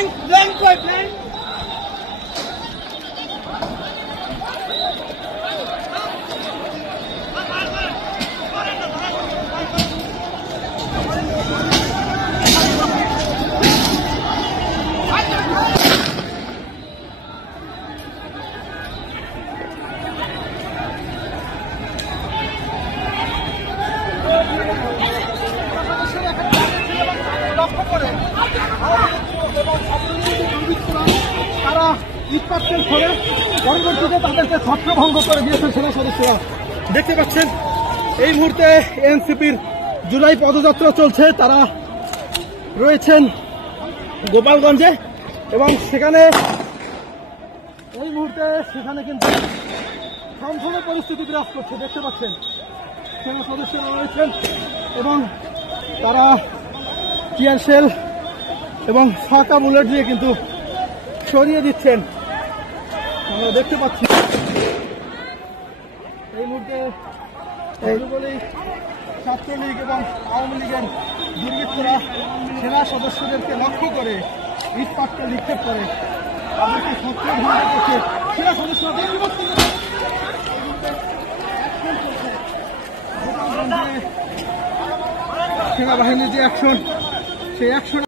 Blank boy, blank. তারা ইটপাটকেল ফলে পরবর্তীতে তাদেরকে ছত্রভঙ্গ করে দিয়েছে সেনা সদস্যরা। দেখতে পাচ্ছেন এই মুহূর্তে এনসিপির জুলাই পদযাত্রা চলছে। তারা রয়েছেন গোপালগঞ্জে এবং সেখানে এই মুহূর্তে সেখানে কিন্তু থমথমে পরিস্থিতি বিরাজ করছে। দেখতে পাচ্ছেন সেনা সদস্যরা রয়েছেন এবং তারা টিয়ার শেল এবং ফাঁকা বুলেট দিয়ে কিন্তু সরিয়ে দিচ্ছেন। আমরা দেখতে পাচ্ছি এই মুহূর্তে ছাত্রলীগ এবং আওয়ামী লীগের দুর্বৃত্তরা সেনা সদস্যদেরকে লক্ষ্য করে ইটপাটকেল নিক্ষেপ করে তাদেরকে ছত্রভঙ্গ করছে। সেনা সদস্যরা সেনাবাহিনীর যে অ্যাকশন সেই অ্যাকশন